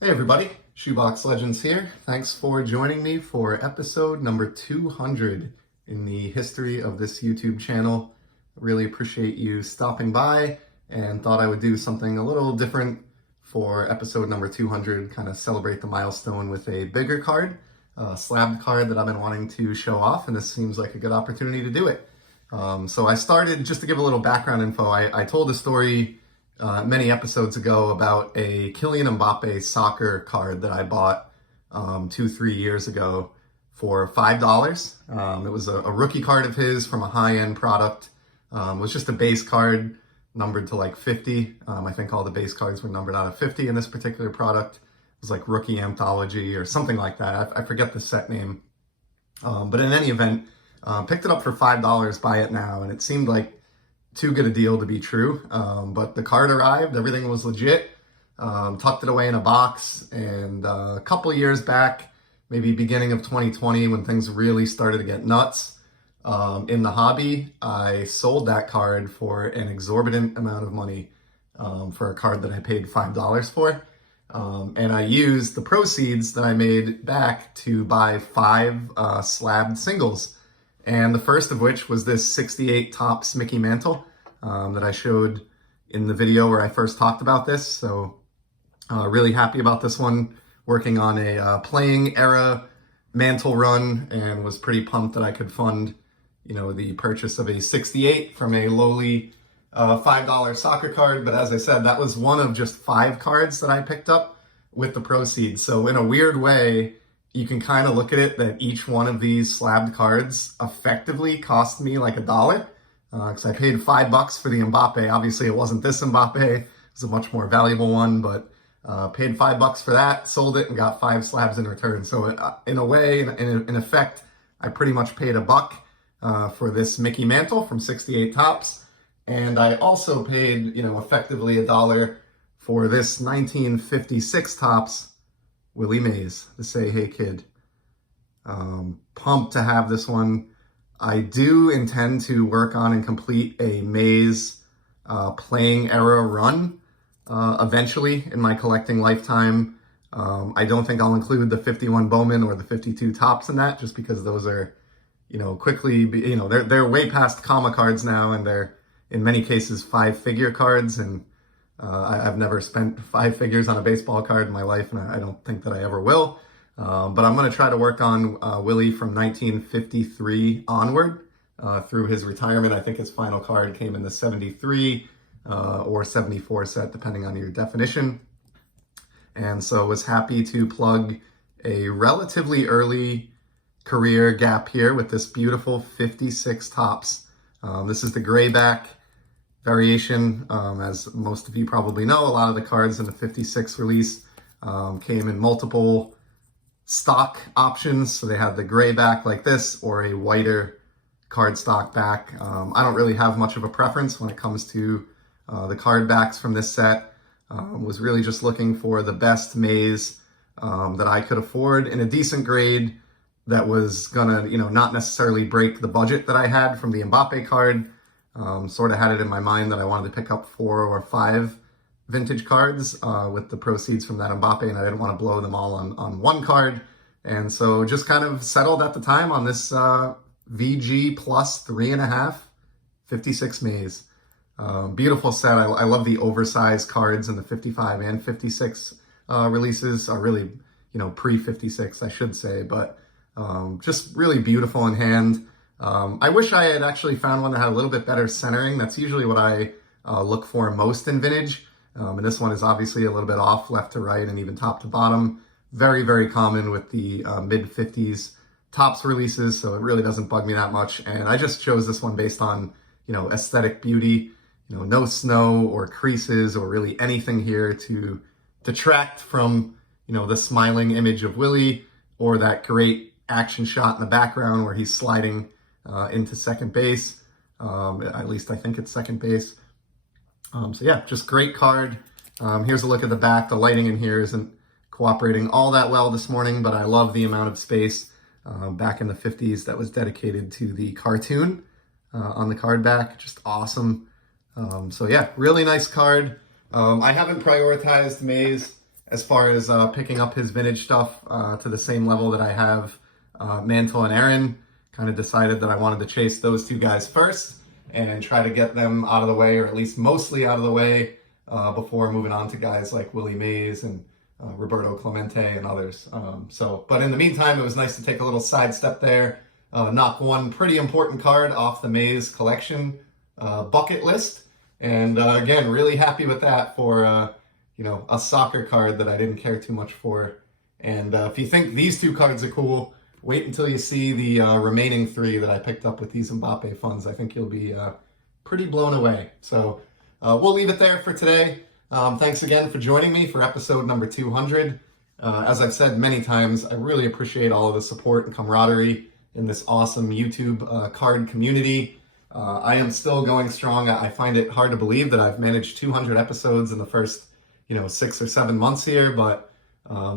Hey everybody, Shoebox Legends here. Thanks for joining me for episode number 200 in the history of this YouTube channel. Really appreciate you stopping by and thought I would do something a little different for episode number 200, kind of celebrate the milestone with a bigger card, a slabbed card that I've been wanting to show off, and this seems like a good opportunity to do it. So I started, just to give a little background info, I told a story many episodes ago about a Kylian Mbappe soccer card that I bought 2-3 years ago for $5. It was a rookie card of his from a high-end product. It was just a base card numbered to like 50. I think all the base cards were numbered out of 50 in this particular product. It was like Rookie Anthology or something like that. I forget the set name. But in any event, picked it up for $5, buy it now, and it seemed like too good a deal to be true. But the card arrived, everything was legit, tucked it away in a box, and a couple years back, maybe beginning of 2020, when things really started to get nuts in the hobby, I sold that card for an exorbitant amount of money for a card that I paid $5 for. And I used the proceeds that I made back to buy 5 slabbed singles. And the first of which was this 68 Topps Mickey Mantle that I showed in the video where I first talked about this. So really happy about this one. Working on a playing era mantle run, and was pretty pumped that I could fund, the purchase of a 68 from a lowly $5 soccer card. But as I said, that was one of just 5 cards that I picked up with the proceeds. So in a weird way, you can kind of look at it that each one of these slabbed cards effectively cost me like $1, because I paid $5 for the Mbappe. Obviously, it wasn't this Mbappe. It was a much more valuable one, but paid $5 for that, sold it, and got 5 slabs in return. So in a way, in effect, I pretty much paid $1 for this Mickey Mantle from 68 Topps. And I also paid, effectively $1 for this 1956 Topps Willie Mays, the Say Hey Kid. Pumped to have this one. I do intend to work on and complete a Mays playing era run eventually in my collecting lifetime. I don't think I'll include the 51 Bowman or the 52 Topps in that, just because those are, they're way past comma cards now, and they're in many cases 5-figure cards, and I've never spent 5 figures on a baseball card in my life, and I don't think that I ever will. But I'm going to try to work on Willie from 1953 onward through his retirement. I think his final card came in the 73 or 74 set, depending on your definition. And so was happy to plug a relatively early career gap here with this beautiful 56 Topps. This is the grayback variation. As most of you probably know, a lot of the cards in the 56 release came in multiple stock options. So they had the gray back like this, or a whiter cardstock back. I don't really have much of a preference when it comes to the card backs from this set. Was really just looking for the best Mays that I could afford in a decent grade that was gonna, not necessarily break the budget that I had from the Mbappe card. Sort of had it in my mind that I wanted to pick up 4 or 5 vintage cards with the proceeds from that Mbappe, and I didn't want to blow them all on one card. And so just kind of settled at the time on this VG plus 3.5 56 Mays. Beautiful set. I love the oversized cards in the 55 and 56 releases, are really, pre-56, I should say, but just really beautiful in hand. I wish I had actually found one that had a little bit better centering. That's usually what I look for most in vintage. And this one is obviously a little bit off left to right and even top to bottom. Very, very common with the mid-50s Topps releases, so it really doesn't bug me that much. And I just chose this one based on, aesthetic beauty. No snow or creases or really anything here to detract from, the smiling image of Willie, or that great action shot in the background where he's sliding into second base. At least I think it's second base. So yeah, just great card. Here's a look at the back. The lighting in here isn't cooperating all that well this morning, but I love the amount of space back in the 50s that was dedicated to the cartoon on the card back. Just awesome. So yeah, really nice card. I haven't prioritized Mays as far as picking up his vintage stuff to the same level that I have Mantle and Aaron. Kind of decided that I wanted to chase those two guys first and try to get them out of the way, or at least mostly out of the way, before moving on to guys like Willie Mays and Roberto Clemente and others. But in the meantime, it was nice to take a little sidestep there, knock one pretty important card off the Mays collection bucket list. And again, really happy with that for a soccer card that I didn't care too much for. And if you think these two cards are cool, wait until you see the remaining three that I picked up with these Mbappe funds. I think you'll be pretty blown away. So we'll leave it there for today. Thanks again for joining me for episode number 200. As I've said many times, I really appreciate all of the support and camaraderie in this awesome YouTube card community. I am still going strong. I find it hard to believe that I've managed 200 episodes in the first 6 or 7 months here, but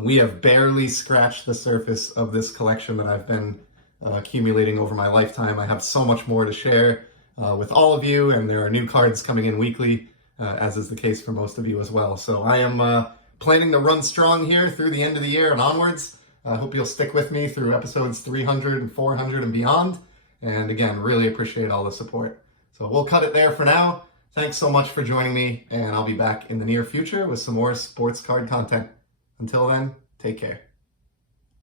we have barely scratched the surface of this collection that I've been accumulating over my lifetime. I have so much more to share with all of you, and there are new cards coming in weekly, as is the case for most of you as well. So I am planning to run strong here through the end of the year and onwards. I hope you'll stick with me through episodes 300 and 400 and beyond. And again, really appreciate all the support. So we'll cut it there for now. Thanks so much for joining me, and I'll be back in the near future with some more sports card content. Until then, take care.